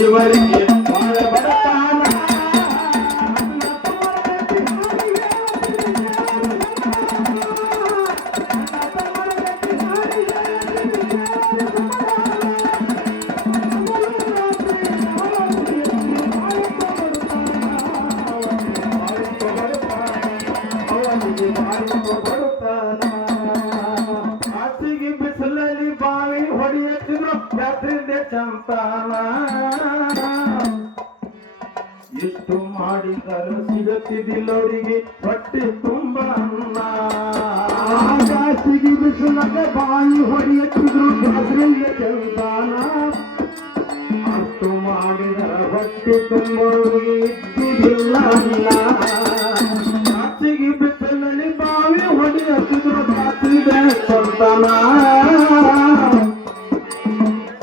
ಇವರಿಗೆ ಬಾಳ ಬಡತಾನ ಆಸಿಗೆ ಬಿಸಿಲಲ್ಲಿ ಬಾವಿ ಹೊಡೆಯುತ್ತಿದ್ರು ರಾತ್ರಿ ಚಂಪಾನ ಎಷ್ಟು ಮಾಡಿದರೂ ಸಿಗುತ್ತಿದ್ದಿಲ್ಲವರಿಗೆ ಹೊಟ್ಟೆ ತುಂಬ ಅನ್ನ ಆಸಿಗೆ ಬಿಸಿಲಾಗ ಬಾವಿ ಹೊಡೆಯುತ್ತಿದ್ರು ರಾತ್ರಿ ಚಂಪಾನ ಅಷ್ಟು ಮಾಡಿದರ ಹೊಟ್ಟೆ ತುಂಬವರಿಗೆ ಇದ್ದಿಲ್ಲ ಅನ್ನ ಆಸಿಗೆ ಬಿಸಿಲಲ್ಲಿ ಬಾವಿ ಹೊಡೆಯುತ್ತಿದ್ರು ರಾತ್ರಿ ಚಂಪಾನ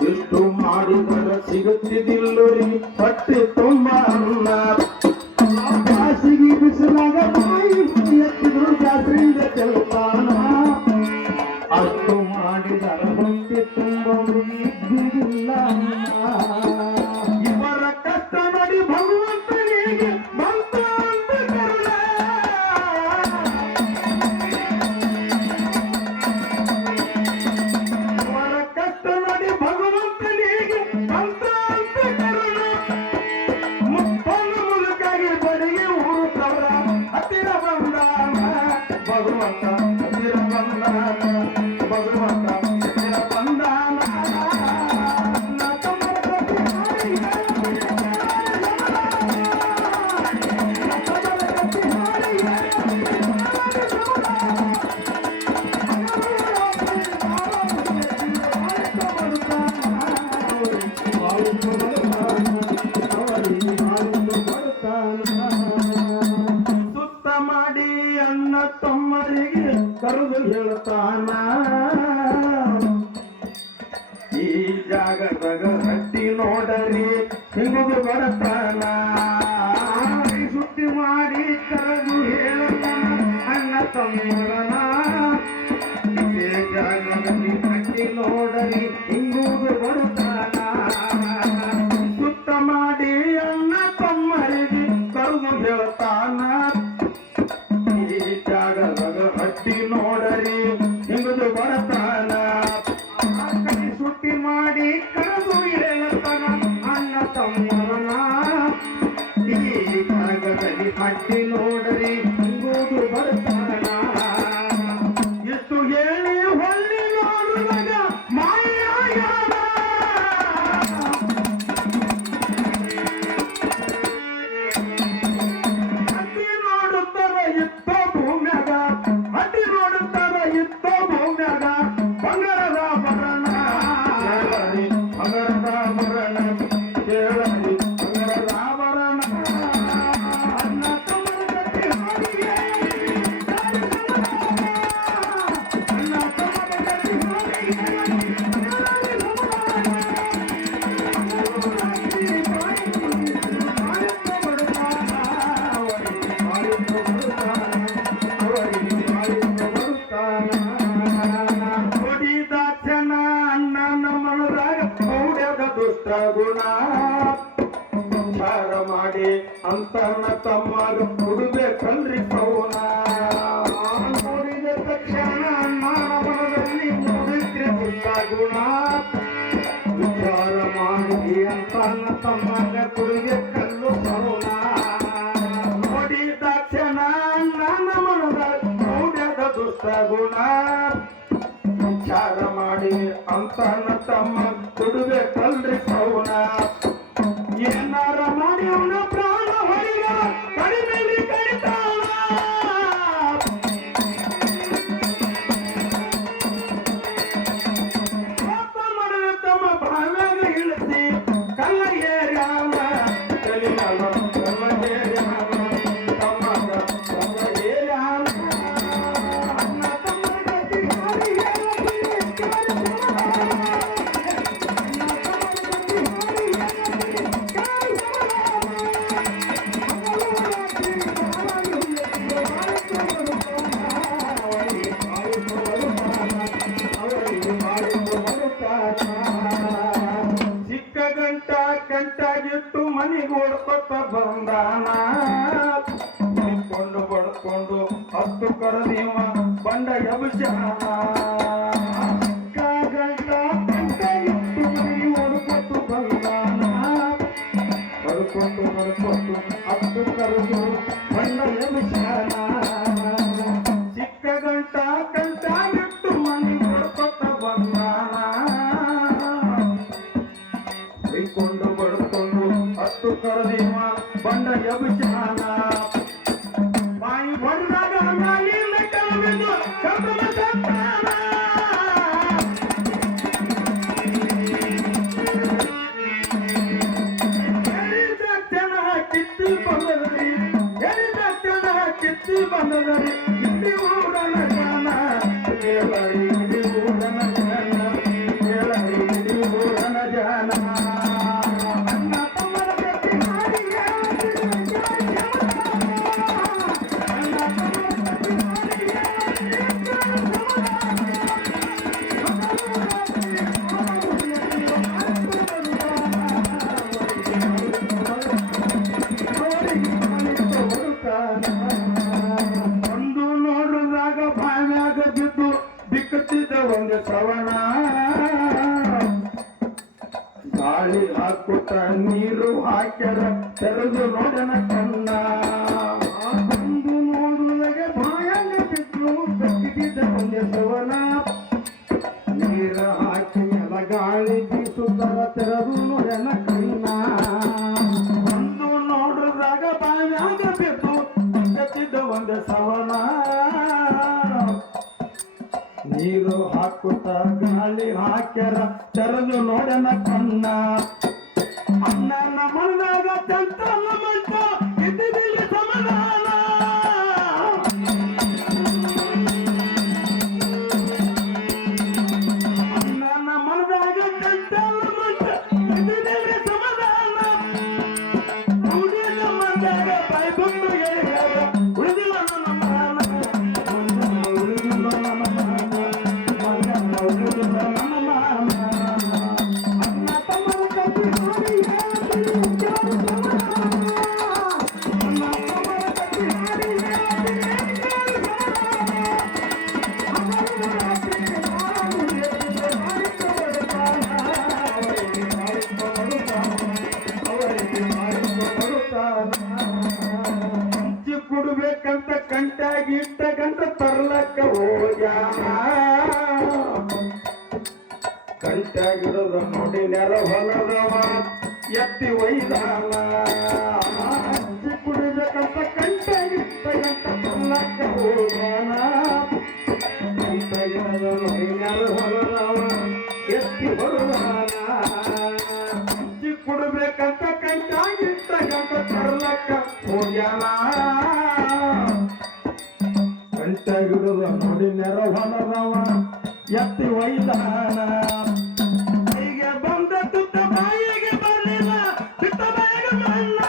ಎಷ್ಟು ಮಾಡಿದರ ಸಿಗುತ್ತಿದ್ದಿಲ್ಲರಿ ಹೊಟ್ಟೆ ತುಂಬ ಅನ್ನ ಬಾಸಿಗೆ ಬಿಸಿಲಾಗ ಬಾಯಿ ಎತ್ತಿದ್ರು ಜಾತ್ರೆಯಿಂದ ಚಲ್ಪಾನ ಅಷ್ಟು ಮಾಡಿದರ ಹೊಟ್ಟೆ ತುಂಬ ಇದ್ದಿಲ್ಲ ಇವರ ಕಷ್ಟ ನೋಡಿ ಭಗವಂತನಿಗೆ ಬಂತ ಅಂತ ಕರುಣ ಇವರ ಕಷ್ಟ ನೋಡಿ ಭಗವಂತನಿಗೆ ಬಂತ ಅಂತ ಕರುಣ ಮುಪ್ಪನ ಮುಲುಕಾಗಿ ಬಡಿಗೆ ಊರುತ್ತವರ ಹತ್ತಿರ ಬಂದಾನ ಭಗವಂತ ಹತ್ತಿರ ಬಂದಾನ ಭಗವಂತ ಹತ್ತಿರ ಬಂದಾನ ಸುತ್ತ ಮಾಡಿ ಅಣ್ಣ ತಮ್ಮರಿಗೆ ಕರೆದು ಹೇಳ್ತಾನ ಈ ಜಾಗದಾಗ ಹಟ್ಟಿ ನೋಡರಿ ಸಿಗುದು ಬರತಾನ ಸುತ್ತಿ ಮಾಡಿ ಕರೆದು ಹೇಳ್ತಾನ ಅಣ್ಣ ತಮ್ಮರನ ಈ ಜಾಗದಲ್ಲಿ ಹಟ್ಟಿ ನೋಡರಿ ಹಿಂಗುದು ಬರುತ್ತಾನ ಸುತ್ತ ಮಾಡಿ ಅಣ್ಣ ತಮ್ಮರಿಗೆ ಕರೆದು ಹೇಳ್ತಾನ ಈ ಜಾಗದಾಗ ಹಟ್ಟಿ ನೋಡರಿ ಹಿಂಗುದು ಬರತಾನ ಸುಟ್ಟಿ ಮಾಡಿ ಕರೆದು ಹೇಳ್ತಾನ ಅಣ್ಣ ತಮ್ಮರನ ಈ ಜಾಗದಲ್ಲಿ ಹಟ್ಟಿ ನೋಡರಿ ಹಿಂಗುದು ಬರತಾನ ಎಷ್ಟು ಹೇಳಿ ಹೊಳ್ಳಿ ನೋಡುವಾಗ ಮಾಯಾಗ್ಯಾನ ಹಟ್ಟಿ ನೋಡುತ್ತರ ಇತ್ತ ಭೂಮ್ಯಾಗ ಹಟ್ಟಿ ನೋಡುತ್ತರ ಇತ್ತ ಭೂಮ್ಯಾಗ ಬಂಗಾರದ ಬರಣ ಕೇಳರಿ ಬಂಗಾರದ ಬರಣ ಕೇಳರಿ ಬಂಗಾರದ ಬರಣ ಅಣ್ಣ ತಮ್ಮರ ಗತಿ ಹಾಡಿಗೆ ಅಣ್ಣ ತಮ್ಮರ ಗತಿ ಹೊಡಿದಾಕ್ಷಣ ಅಣ್ಣನ ಮನದಾಗ ಮೌಢ್ಯದ ದುಷ್ಟ ಗುಣ ವಿಚಾರ ಮಾಡಿ ಅಂತನ ತಮ್ಮಗ ಹುಡುಬೇಕಲ್ರಿ ಪೌನ ನೋಡಿದ ತಕ್ಷಣ ಅಣ್ಣನ ಮನದಲ್ಲಿ ಮೂಡಿದ್ರೆ ದುಷ್ಟ ಗುಣ ವಿಚಾರ ಮಾಡಿ ಅಂತನ ತಮ್ಮಗ ಹುಡುಬೇಕಲ್ಲು ಪೌನ ನೋಡಿದ ತಕ್ಷಣ ಅಣ್ಣನ ಮನದಾಗ ಮೌಢ್ಯದ ದುಷ್ಟ ಗುಣ ವಿಚಾರ ಮಾಡಿ ಅಂತನ ತಮ್ಮ ಕೊಡಬೇಕಲ್ರಿ ಪೌನ ಏನಾರ ಮಾಡಿ ಅವನ ಪ್ರಾಣ ಹೊಡೆದ ಕಡಿಮೆಲಿ ಕಡಿತಾನ ಕರದೇವ ಬಂಡ ಎಬುಚಾನ ಕಾಗಂಟ ಕಂಟ ಇಟ್ಟು ಮೈ ಹೊಡ್ಕೊಟ್ಟು ಬಂದಾನ ಹೊಡ್ಕೊಟ್ಟು ಹತ್ತು ಕರೆದು ಬಂಡ ಎಬುಚಾನ ಚಿಕ್ಕ ಗಂಟ ಕಂಟ ಇಟ್ಟು ಮೈ ಹೊಡ್ಕೊಟ್ಟ ಬಂದಾನ ಬೈಕೊಂಡು ಬಡ್ಕೊಂಡು ಹತ್ತು ಕರದೇವ ಬಂಡ ಎಬುಚಾನ ಬಾಯಿ ಹೊಡೆದಾಗ ನಾಲಿನ ಕಲವಿದು ಕಬ್ಬನ ಸಂತಾನ ಎಳಿದ ಕ್ಷಣ ಕಿತ್ತಿ ಬಂದದರಿ ಎಳಿದ ಕ್ಷಣ ಕಿತ್ತಿ ಬಂದದರಿ ಇಲ್ಲಿ ಊರನ ಜನ ಕೇಳರಿ ಇಲ್ಲಿ ಊರನ ಜನ ಕೇಳರಿ ಇಲ್ಲಿ ಊರನ ಜನ ಅಣ್ಣ ತಮ್ಮರ ಗತಿ ಮಾಡಿ ಒಂದು ನೋಡಿದಾಗ ಬಾವ್ಯಾಗ ಬಿದ್ದು ಬಿಕ್ಕತ್ತಿದ್ದ ಒಂದು ಶ್ರವಣ ಗಾಳಿ ಹಾಕುತ್ತ ನೀರು ಹಾಕ್ಯಾರ ತೆರೆದು ನೋಡನ ಕಣ್ಣ ಒಂದು ನೋಡಿದಾಗ ಬಾಯಾಗ ಬಿದ್ದು ಬಿಕ್ಕತ್ತಿದ್ದ ಒಂದು ಶ್ರವಣ ನೀರು ಹಾಕಿ ನೆಲ ಗಾಳಿ ಬೀಸುತ್ತರ ತೆರೆದು ನೋಡನ ಕಣ್ಣ ಒಂದು ನೋಡಿದಾಗ ಬಾವ್ಯಾಗ ಬಿದ್ದು ಬಿಕ್ಕತ್ತಿದ್ದ ಒಂದು ಶ್ರವಣ ನೀರು ಹಾಕುತ್ತ ಗಾಳಿ ಹಾಕ್ಯಾರ ತೆರೆದು ನೋಡನ ಕಣ್ಣ ಅಣ್ಣನ ಮನದಾಗ ಚಂತಲ್ಲ ಮಂಟ ಇದ್ದಿದ್ದಿಲ್ಲ ಸಮಾಧಾನ ಅಣ್ಣನ ಮನದಾಗ ಚಂತಲ್ಲ ಮಂಟ ಇದ್ದಿದ್ದಿಲ್ಲ ಸಮಾಧಾನ ಉಳಿದ ಮಂದಾಗ ಬಾಯಿ ಬಂದು ಹೇಳಿದಾಗ ಉಳಿದಿಲ್ಲ ನನ್ನ ಮಾನ ಉಳಿದಿಲ್ಲ ನನ್ನ ಮಾನ ಉಳಿದಿಲ್ಲ ನನ್ನ ಮಾನ ಅಣ್ಣ ತಮ್ಮರ ಕಟ್ಟಿ ಮಾಡಿ ಅಣ್ಣ ತಮ್ಮರ ಕಟ್ಟಿ ಮಾಡಿ ಹಂಚಿ ಕೊಡ್ಬೇಕಂತ ಕಂಟಾಗಿ ಇಟ್ಟ ಗಂಟ ತರ್ಲಕ್ಕ ಹೋಗ್ಯಾನ ಕಂಟಾಗಿರೋದ ನೋಡಿ ನೆರ ಹೊಲದವ ಎತ್ತಿ ಒಯ್ದಾನ ಹಂಚಿ ಕುಡಿಬೇಕಂತ ಕಂಟಾಗಿಟ್ಟ ಗಂಟ ತರ್ಲಕ್ಕ ಹೋಗ್ಯಾನ ಕಂಟಾಗಿರೋದ ನೋಡಿ ನೆರ ಹೊಲದವ ಎತ್ತಿ ಹೊರದಾನ ಹಂಚಿ ಕೊಡ್ಬೇಕಂತ ಕಂಟಾಗಿಟ್ಟ ಗಂಟ ತರ್ಲಕ್ಕ ಹೋಗ್ಯಾನ ಕಂಟಾಗಿರೋದ ನೋಡಿ ನೆರ ಹೊಲದವ ಎತ್ತಿ ಒಯ್ದಾನ ಕೈಗೆ ಬಂದ ತುತ್ತ ಬಾಯಿಗೆ ಬರಲಿಲ್ಲ ತುತ್ತ ಬಾಯಿಗೆ ಮಣ್ಣ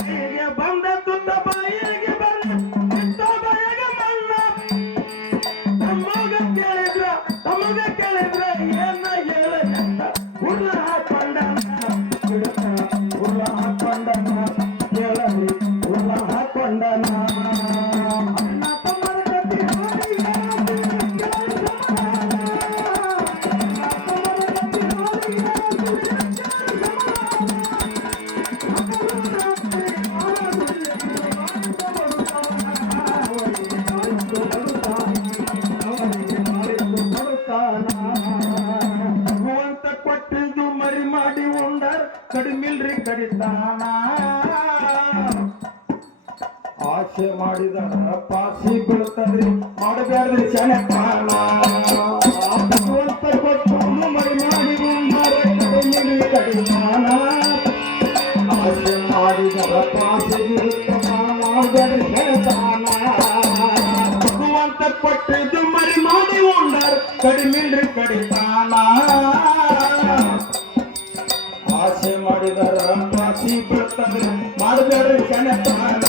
ಕೈಗೆ ಬಂದ ತುತ್ತ ಬಾಯಿಗೆ ಬರಲಿಲ್ಲ ತುತ್ತ ಬಾಯಿಗೆ ಮಣ್ಣ ತಮ್ಮಗ ಕೇಳಿದ್ರ ಏನ ಹೇಳಂತ ಉರ್ಲ ಹಾಕೊಂಡನ ಉರ್ಲ ಹಾಕೊಂಡನ ಕೇಳಲಿ ಉರ್ಲ ಹಾಕೊಂಡನ ಅಣ್ಣ ತಮ್ಮರ ಗತಿ ಮಾಡಿ ಭಗವಂತ ಕೊಟ್ಟಿದ್ದು ಮರಿ ಮಾಡಿ ಉಂಡರ್ ಕಡಿಮಿಲ್ರಿ ಕಡಿತಾನ ಆಸೆ ಮಾಡಿದರ ಪಾಸಿ ಬೀಳ್ತದ್ರಿ ಮಾಡಬೇಡ್ರಿ ಶನಪಾನ ಭಗವಂತ ಕೊಟ್ಟು ಮರಿ ಮಾಡಿ ಉಂಡರ್ ಕಡಿಮಿಲ್ರಿ ಕಡಿತಾನ ಆಸೆ ಮಾಡಿದರ ಪಾಸಿ ಬೀಳ್ತದ ಮಾಡಬೇಡ್ರಿ ಶನಪಾನ ಭಗವಂತ ಕೊಟ್ಟಿದ್ದು ಮರಿ ಮಾಡಿ ಉಂಡರ್ ಕಡಿಮಿಲ್ರಿ ಕಡಿತಾನ ಆಸೆ ಮಾಡಿದರ ಪಾಸಿ ಬೀಳ್ತದ್ರಿ ಮಾಡಬೇಡ್ರಿ ಶನಪಾನ